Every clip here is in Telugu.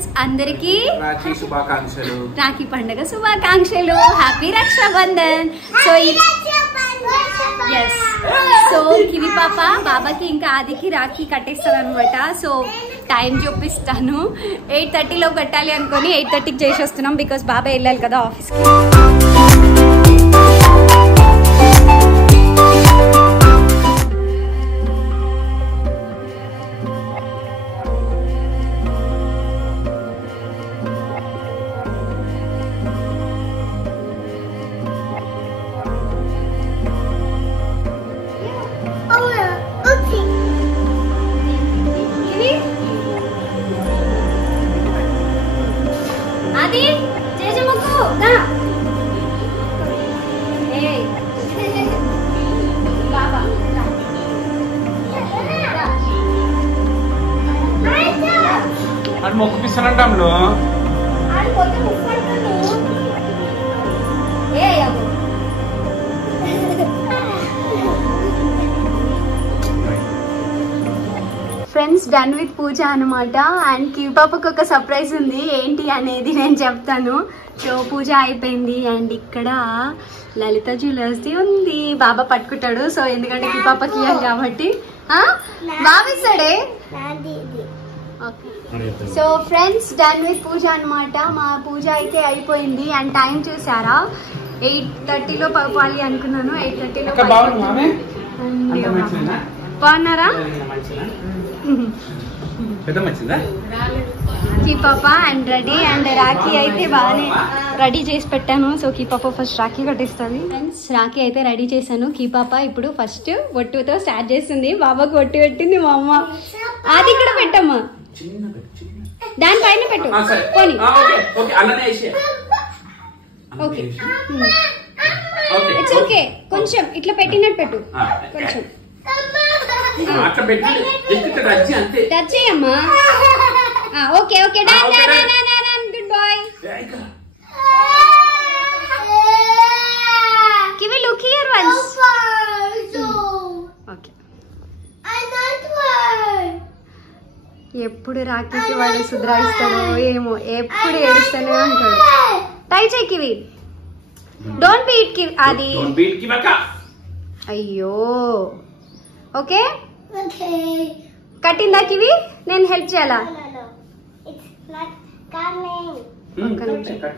ఫ్రెండ్స్ అందరికి రాఖీ పండుగ శుభాకాంక్షలు. హ్యాపీ రక్షాబంధన్. సో కివి పాప బాబాకి ఇంకా ఆదికి రాఖీ కట్టేస్తాను అనమాట. సో టైం చూపిస్తాను. 8:30లో కట్టాలి అనుకొని 8:30కి చేసి వస్తున్నాం. బికాస్ బాబా వెళ్ళాలి కదా ఆఫీస్కి. మొక్కుపిస్తానంటాంలో ఫ్రెండ్స్ డన్ విత్ పూజ అనమాట. అండ్ కివి పాపకు ఒక సర్ప్రైజ్ ఉంది. ఏంటి అనేది నేను చెప్తాను. సో పూజ అయిపోయింది. అండ్ ఇక్కడ లలిత జ్యువెలర్స్ది ఉంది. బాబా పట్టుకుంటాడు. సో ఎందుకంటే కివి పాపకి ఇవ్వాలి కాబట్టి బాబిస్తాడే. సో ఫ్రెండ్స్ డన్ విత్ పూజ అనమాట. మా పూజ అయితే అయిపోయింది. అండ్ టైం చూసారా 8:30లో పవ్వాలి అనుకున్నాను. 8:30లో బాగున్నారా కీ పాప అండ్ రెడీ. అండ్ రాఖీ అయితే బాగానే రెడీ చేసి పెట్టాను. సో కీ పాప ఫస్ట్ రాఖీ కట్టిస్తుంది. ఫ్రెండ్స్ రాఖీ అయితే రెడీ చేశాను. కీ పాప ఇప్పుడు ఫస్ట్ ఒట్టుతో స్టార్ట్ చేస్తుంది. బాబాకు ఒట్టు పెట్టింది మా అమ్మ. అది ఇక్కడ పెట్టమ్మా, దానిపైన పెట్టు. It's okay. కొంచెం ఇట్లా పెట్టినట్టు పెట్టు. కొంచెం దచ్చేయమ్మా. Okay okay done done done done. Good boy. Kiwi look here once. Okay. ఎప్పుడు రాఖీకి వాడు సుధరాయిస్తాడో ఏమో. ఎప్పుడు ఏడుస్తూనే ఉంటాడు. ట్రై చేయి కివి. Don't beat Kiwi. అది అయ్యో. ఓకే కట్టిందా కివి? నేను హెల్ప్ చేయాలా?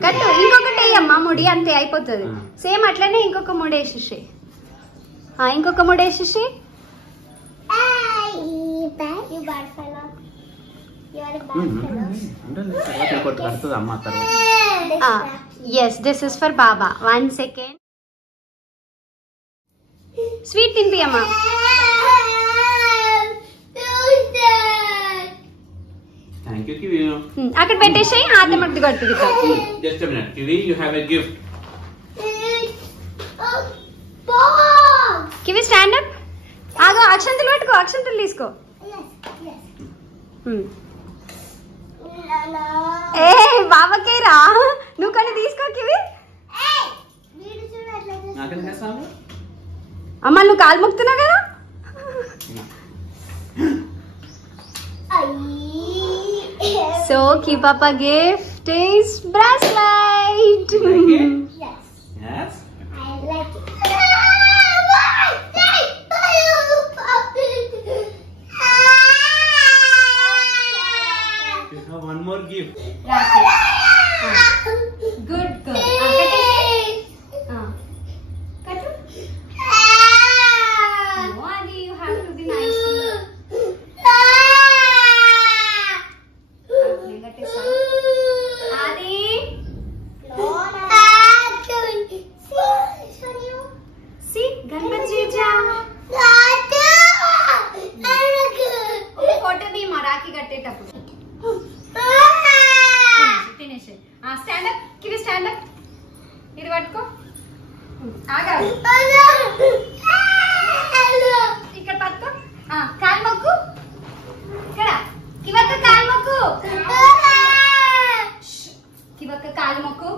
కట్టు. ఇంకొకటి వేయమ్మా ముడి. అంతే అయిపోతుంది. సేమ్ అట్లనే ఇంకొక ముడి వేసేసి. ఇంకొక ముడి వేసేసి. Yes, this is for Baba. 1 second. Sweet తినిపియమ్మా. Thank you, Kivi. అక్కడ పెట్టేసేయి. ఆత్మ మట్టి కట్టుది. Just a minute, Kivi. You have a gift. Kivi, stand up. ఆగో అక్షంతలు పట్టుకో. అక్షంతలు తీసుకో. ఏ బాబాకే రా. నువ్వు కొన్ని తీసుకో కివి. అమ్మ నువ్వు కాలు మొక్కుతున్నావు కదా. సో కి పాపా gift is bracelet. One more gift. Good girl. Katu. No, Adi, you have to be nice. Adi. See, Ganpati Jija. Okay, photo di Maraki kattetappudu. Stand up kiwi. Stand up. ఇది పట్టుకో. ఆగా ఇక్కడ పట్టుకో. కాలు మొక్కు. ఇక్కడ కివక్క కాలు మొక్కు. కివక్క కాలు మొక్కు.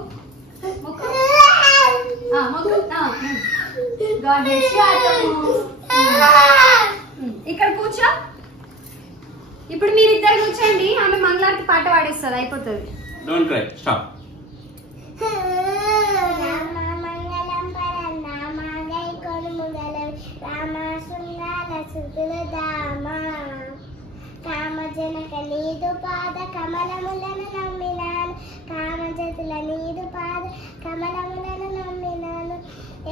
మొక్కు. మొక్కు. God bless you. ఇక్కడ కూర్చో. ఇప్పుడు మీరిద్దరు కూర్చోండి, ఆమె మంగళారతి పాట పాడిస్తుంది, అయిపోతుంది. Don't cry. Stop. కామజనక నీదు పాద కమలములను నమ్మినాను, కామజతుల నీదు పాద కమలములను నమ్మినాను.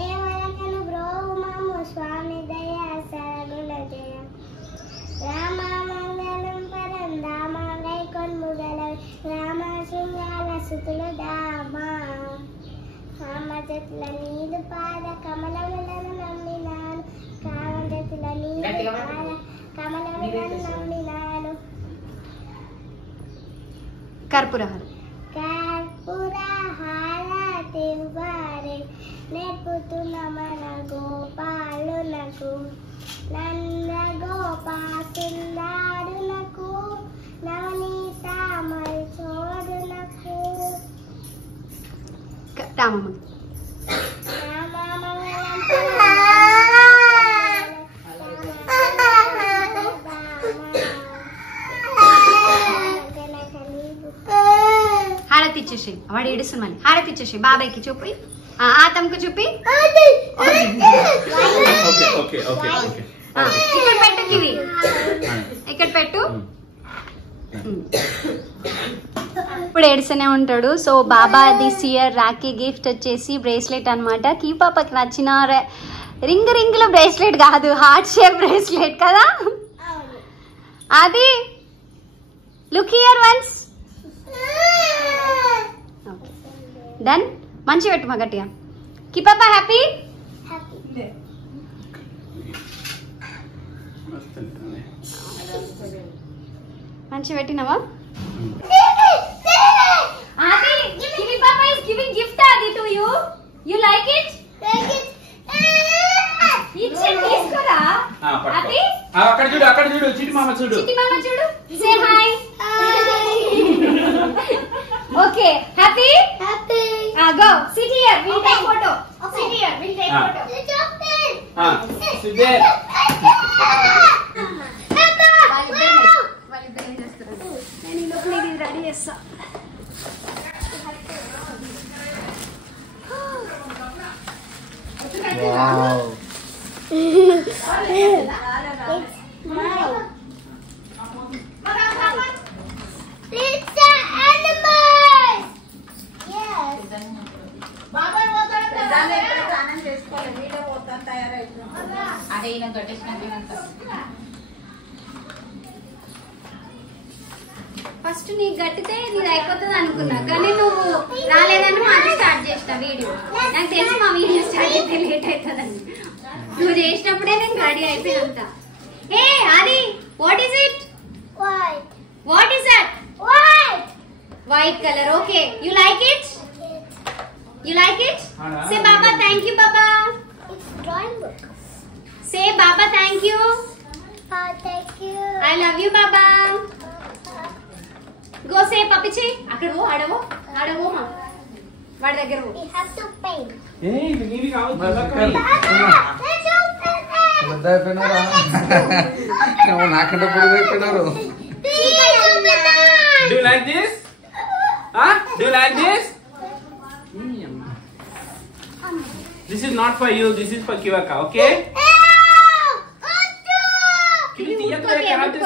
ఏ వరకను బ్రోమము స్వామి దయా సరగుణ జయ. రామ మంగళం పరందామ గైకొన్ముగల రామ శృంగాల సుతులు దామ. కామజతుల నీదు పాద కమలములను నమ్మినాను, కామజతుల నీదు పాద కమలములను నమ్మినాను. కర్పూరహారం. కర్పూరహారతివ్వరే నేర్పుతున్న మన గోపాలునకు, నంద గోపాసుందారునకు, నవనీత మరిచోడునకు. రామమ్మ. హారతి ఇచ్చేసి, వాడు ఏడుస్తుంది మళ్ళీ. హారతి ఇచ్చేసి బాబాయ్కి చూపి, ఆతమ్మకు చూపి. ఇక్కడ పెట్టు కివి, ఇక్కడ పెట్టు. ఇప్పుడు ఏడుస్తూనే ఉంటాడు. So Baba this year Rakhi gift వచ్చేసి బ్రేస్లెట్ అనమాట. కీ పాపకి నచ్చిన రింగుల బ్రేస్లెట్ కాదు, హార్ట్ షేప్ బ్రేస్లెట్ కదా అది. Look here once. డన్. మంచి పెట్టు మా గట్టిగా. కీ పాప హ్యాపీ. మంచి పెట్టినావా? Adi, Kiwi Papa is giving gift Adi to you. You like it? తీసుకోరా Adi. అక్కడ చూడు చిట్టి మామ చూడు. Say hi. Okay, happy? Go. Sit here. We'll take photo. Sit here. We'll take photo. Sit there. నేను ఈ లోపల ఇది రెడీ చేస్తా. Wow. It's an animal. Yes. First నీకు గట్టితే నీది అయిపోతుంది అనుకున్నా, కానీ నువ్వు రాలేదని మాకు స్టార్ట్ చేసిన వీడియో. నాకు తెలిసి మా వీడియో స్టార్ట్ అయితే లేట్ అవుతుందని. నువ్వు చేసినప్పుడే నేను రెడీ అయిపోయినంత. హే అది what is it? White. What is that? White. White colour. Okay, you like it? You like it? Say బాబా థ్యాంక్ యూ. బాబా It's drawing book. సే బాబా thank you. Thank you. I love you బాబా. గో సే పప్పిచి. అక్కడ పో, ఆడవో మా వాడి దగ్గర పో. We have to paint. ఇది నీది కాదు. Let's open it. పెద్ద అయిపోయినారా? నాకంటే పొడుగు అయిపోయినారు. Do you like this? Huh? Do you like this? This is not for you. This is for Kivaka. Okay? Kivi tiyaka karate.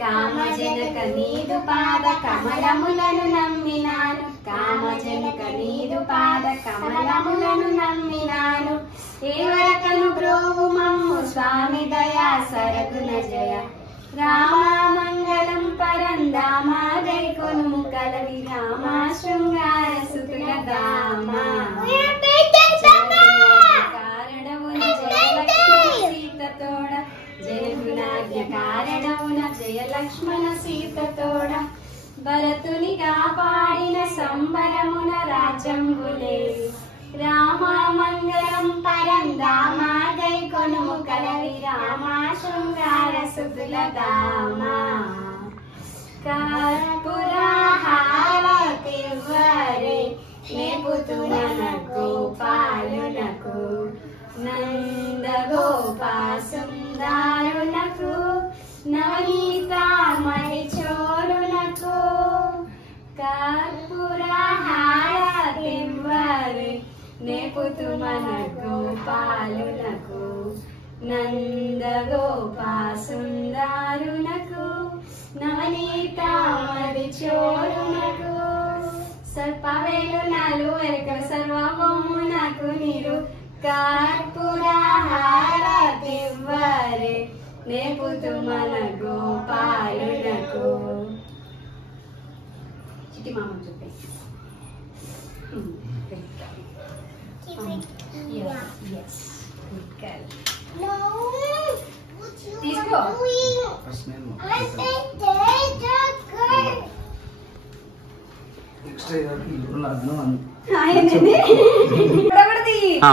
కామజనక నీదు పాద కమలములను నమ్మినాను, కామజనక నీదు పాద కమలములను నమ్మినాను. ఏ వరకను బ్రోవు మమ్ము స్వామి దయా సరగుణ జయ. రామ మంగళం పరందామ గైకొనుము కలవి రామ శృంగార సుతుల దామ. కారణమున జయలక్ష్మణ సీతతోడ, జయగుణాజ్ఞ కారణమున జయలక్ష్మణ సీతతోడ. భరతునిగా పాడిన సంబరమున రాజంబులే. రామ మంగళం పరందామ గైకొనుము శృంగార సుతుల దామా కర్పూర హారతివ్వరే నేపుతున్న గోపాలునకు నంద గోపా సుందరునకు నవనీత మణి చోరునకు కర్పూర హారతివ్వరే నేపుతుమన గోపాలునకు నంద గోపా సుందరునకు నవనీత మణి చోరునకు సర్పవేలు నాలు ఎరక సర్వభౌమునకు నీరు కర్పూర హారతివ్వరే నేపుతుమన గోపాలునకు. చిట్టి మామ చెప్పే Keep it here. yes good girl. No. What you Let's are go. doing? I think there's a girl.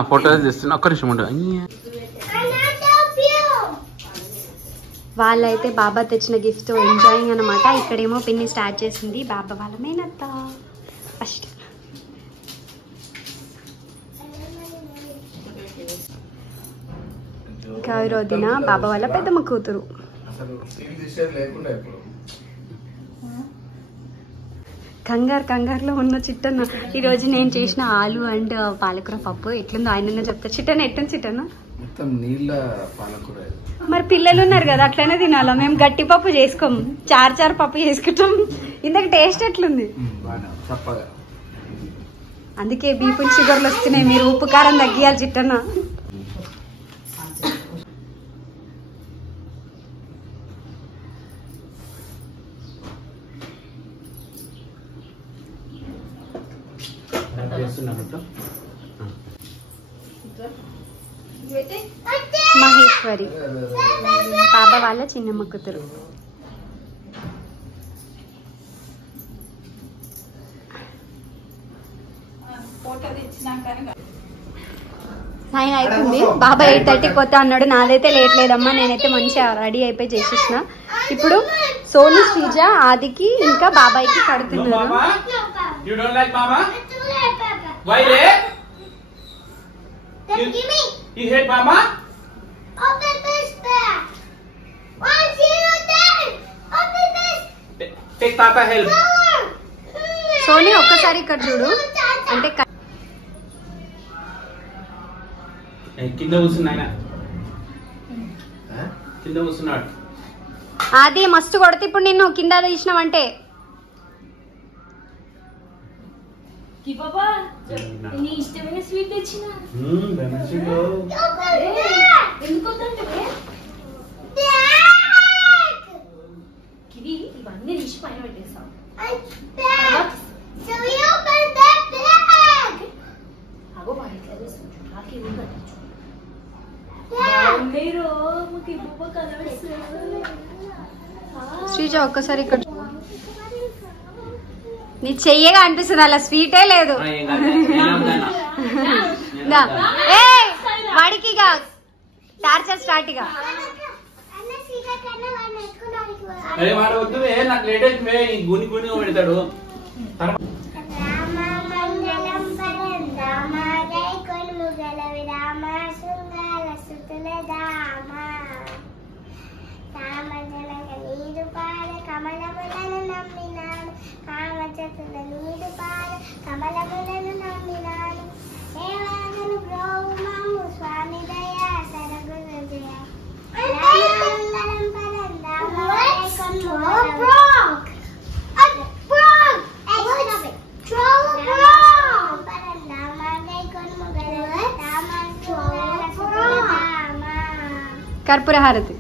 Photo తీస్తున్నా ఒక్క నిమిషం ఉండు. I'm not help you. వాళ్ళైతే బాబా తెచ్చిన గిఫ్ట్ ఎంజాయింగ్ అనమాట. ఇక్కడేమో పిన్ని స్టార్ట్ చేసింది, బాబా వాళ్ళ మేనత్త ఫస్ట్. గౌరవదిన బాబా వాళ్ళ పెద్దమ్మ కూతురు. కంగారులో ఉన్న చిట్టన్న ఈరోజు నేను చేసిన ఆలు అండ్ పాలకూర పప్పు ఎట్లుందో ఆయన చెప్తా. చిట్టన్న ఎట్టుంది చిట్టన్న? మొత్తం నీళ్ళ పాలకూర. మరి పిల్లలు ఉన్నారు కదా అట్లనే తినాలా, మేము గట్టి పప్పు చేసుకోము, చారు పప్పు చేసుకుంటాం. ఇందాక టేస్ట్ ఎట్లుంది? చప్పగా. అందుకే బీపీ షుగర్లు వస్తున్నాయి, మీరు ఉప్పు కారం తగ్గియాలి చిట్టన్న. మహేశ్వరి బాబా వాళ్ళ చిన్నమ్మ కూతురు. నైన్ అవుతుంది, బాబా 8:30 పోతా అన్నాడు. నాదైతే లేట్ లేదమ్మా, నేనైతే మంచిగా రెడీ అయిపోయి చేసేసిన. ఇప్పుడు సోను శ్రీజ ఆదికి ఇంకా బాబాయ్కి కడుతున్నారు. You don't like mama? I do like Papa. Why there? Then give me. You hate mama? Open this back. 1, 0, 10. Open this. Take Tata help. Power. Soni ఒక్కసారి ఇక్కడ చూడు అంటే కింద కూర్చున్నాయన, కింద కూర్చున్నాడు. అది మస్తు కొడితే ఇప్పుడు నిన్ను కింద తీసినావంటే. ఇష్టమైన స్వీట్ తెచ్చిన ఇవన్నీ తీసి పైన పెట్టేస్తాం. అగో వాడు ఎట్లా చేస్తుంది, నాకు ఇవి కట్టచ్చు. శ్రీజ ఒక్కసారి ఇక్కడ నీ చెయ్యగా అనిపిస్తుంది, అలా స్వీటే లేదు. వాడికి ఇక టార్చర్ స్టార్ట్. ఇక అరే వాడు వద్దు, నాకు లేట్ అయితే గుని గునిగా పెడతాడు. కమలములను నమ్మినాను, కామచతుల నీరు పాల కమలములను నమ్మినాను. దేవాలను బ్రోమము స్వామి దయా సరగురు జయ. రామంగళం కర్పూర హారతి.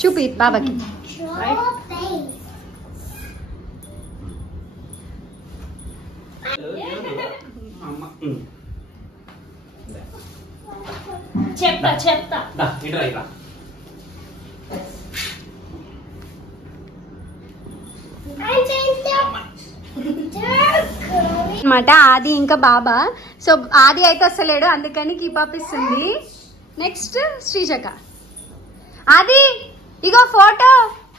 చూపి బాబాకి. చెప్తా దా, ఇట్రా ఇట్రా. అనమాట ఆది ఇంకా బాబా. సో ఆది అయితే వస్తలేడు, అందుకని కీపాప్ ఇస్తుంది. నెక్స్ట్ శ్రీజక. ఆది ఇగో ఫోటో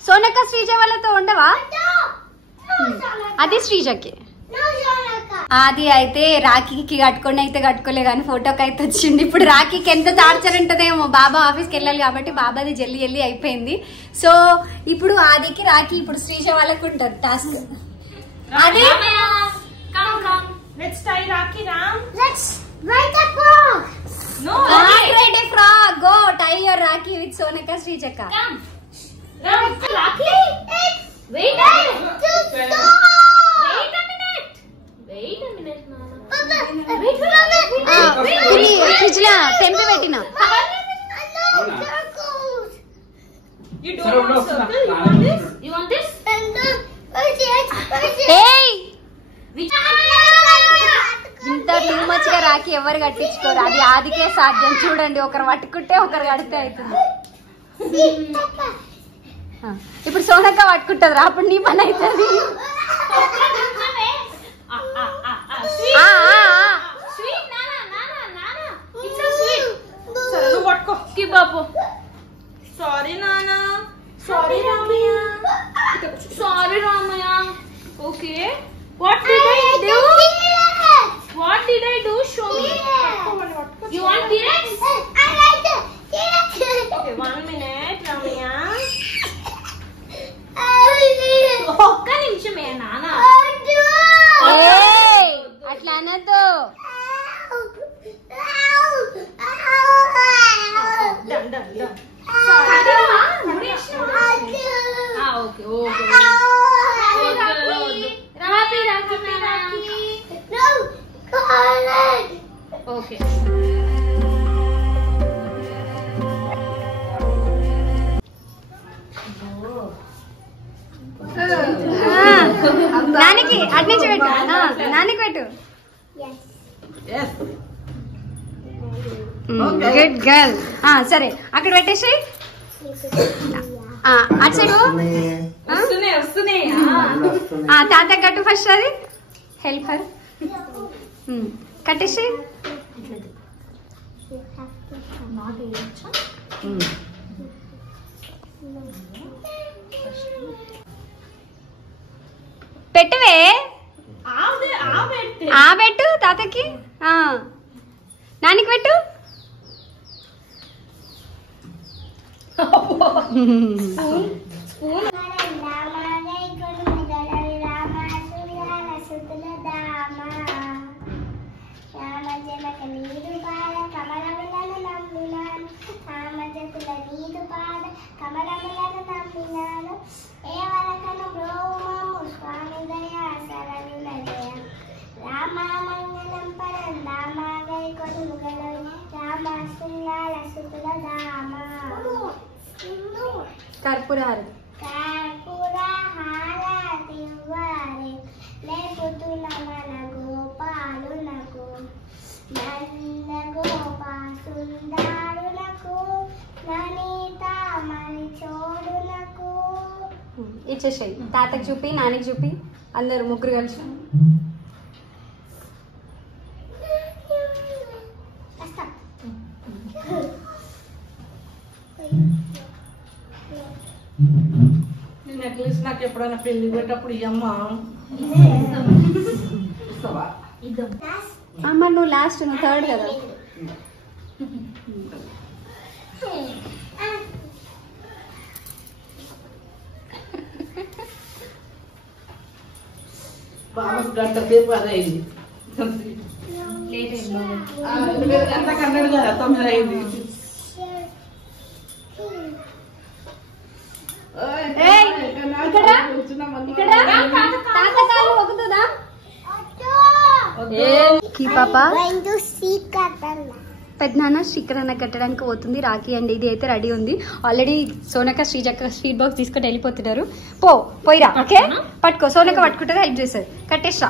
సోనక్క శ్రీజ వాళ్ళతో ఉండవా? అది శ్రీజకి. ఆది అయితే రాఖీకి కట్టుకొని అయితే కట్టుకోలే కానీ ఫోటోకి అయితే వచ్చింది. ఇప్పుడు రాఖీకి ఎంత టార్చర్ ఉంటుందేమో. బాబా ఆఫీస్కి వెళ్ళాలి కాబట్టి బాబాది జల్లి అయిపోయింది. సో ఇప్పుడు ఆదికి రాఖీ, ఇప్పుడు శ్రీజ వాళ్ళకు ఉంటుంది టాస్క్. ఆది Let's tie Rakhi, Ram. let's write a frog. No, write a frog. Go tie your Rakhi with Sonaka Srijaka. Come. Ram, Rakhi. Wait a minute. Wait a minute, Nana. Wait a minute. ఇది ఫ్రిడ్జ్ లో తెంపి పెట్టిన. అవునా? You సరే, don't ఉండు, want వస్తున్నా. circle? You want this? You want this? ఏయ్ Which? ఇంత టూ మచ్ గా రాఖీ ఎవరు కట్టించుకోరు. అది ఆదికే సాధ్యం. చూడండి, ఒకరు పట్టుకుంటే ఒకరు కడితే అవుతుంది. ఇప్పుడు సోనక్క పట్టుకుంటది రా, అప్పుడు నీ పని అవుతుంది. Sweet, Nana. It's so sweet. Sorry, no what ko? Keep up. Sorry, Nana. Sorry, Ramaya. Sorry, Ramaya. Okay. What did I do? What did I do? Show me. You want T-Rex? I like the T-Rex. Okay, 1 minute, Ramaya. ఒక్క నిమిషమే నాన్న. ఏయ్ అట్లా అనద్దు. Done. Okay. నానికి అటు నుంచి పెట్టు. నానికి పెట్టు. Good girl. సరే అక్కడ పెట్టేసి అటు సైడ్ వస్తున్నాయి. తాత కట్టు ఫస్ట్. అది హెల్ప్ హర్. కట్టేసి పెట్టవే. పెట్టు తాతకి. నానికి పెట్టు. కర్పూర హారతి. ఇచ్చేసాయి. తాతకి చూపి, నానికి చూపి, అందరు ముగ్గురు కలిసి. నెక్లెస్ నాకు ఎప్పుడైనా పెళ్లి పెట్టప్పుడు ఇయ్యమ్మా. అమ్మ నువ్వు లాస్ట్, నువ్వు థర్డ్ కదా. బాగా గంట సేపు అదే అయింది. గంటకు అన్నాడు కదా, 9 అయింది. పెద్దనాన్న శ్రీకరణ కట్టడానికి పోతుంది రాఖీ. అండ్ ఇది అయితే రెడీ ఉంది ఆల్రెడీ. సోనక శ్రీజక్క స్వీట్ బాక్స్ తీసుకొని వెళ్ళిపోతున్నారు. పోయిరా. ఓకే పట్టుకో. సోనక పట్టుకుంటుంది, హెల్ప్ చేస్తారు. కట్టేస్తా.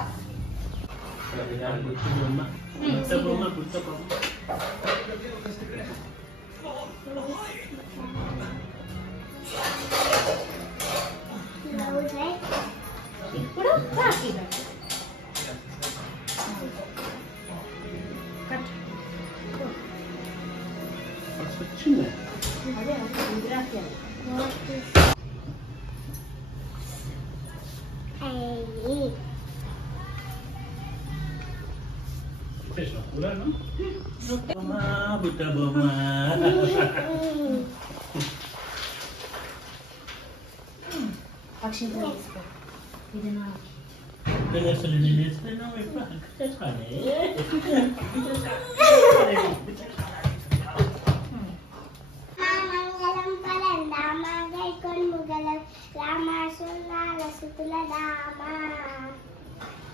ఇప్పుడు రాఖీ వచ్చింది బుట్ట బొమ్మ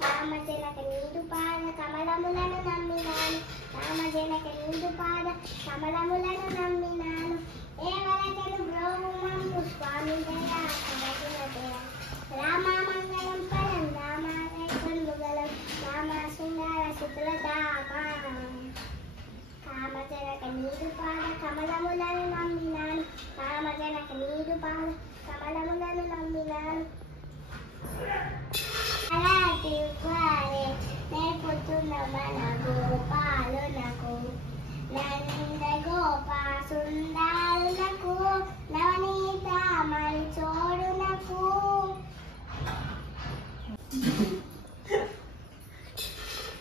రామజనక నీదు పాద కమలములను నమ్మినాను రామజనక నీదు పాద కమలములను నమ్మినాను ఏవరకను బ్రోహుమము స్వామి దయా రామ మంగళం పరం రామ కొన్ముగలం రామ శృంగార శుతుల దామ రామజనక నీదు పాద కమలములను నమ్మినాను రామజనక నీదు పాద కమలములను నమ్మినాను నేర్పుతున్న మన గోపాలునకు నంద గోపా సుందరులకు నవనీత మరి చోడునకు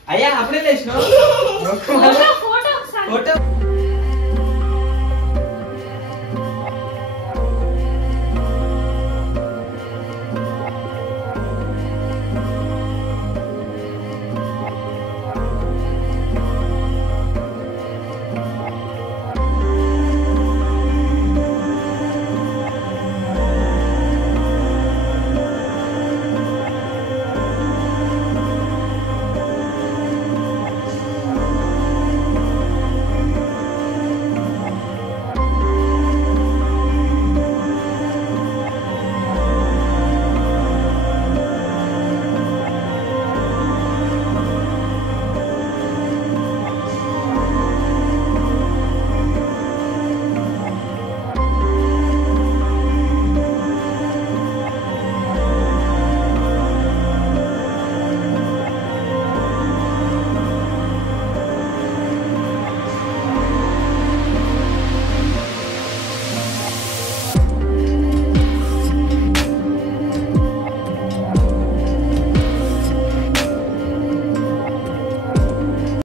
అయ్యా అప్పుడే లేచినావు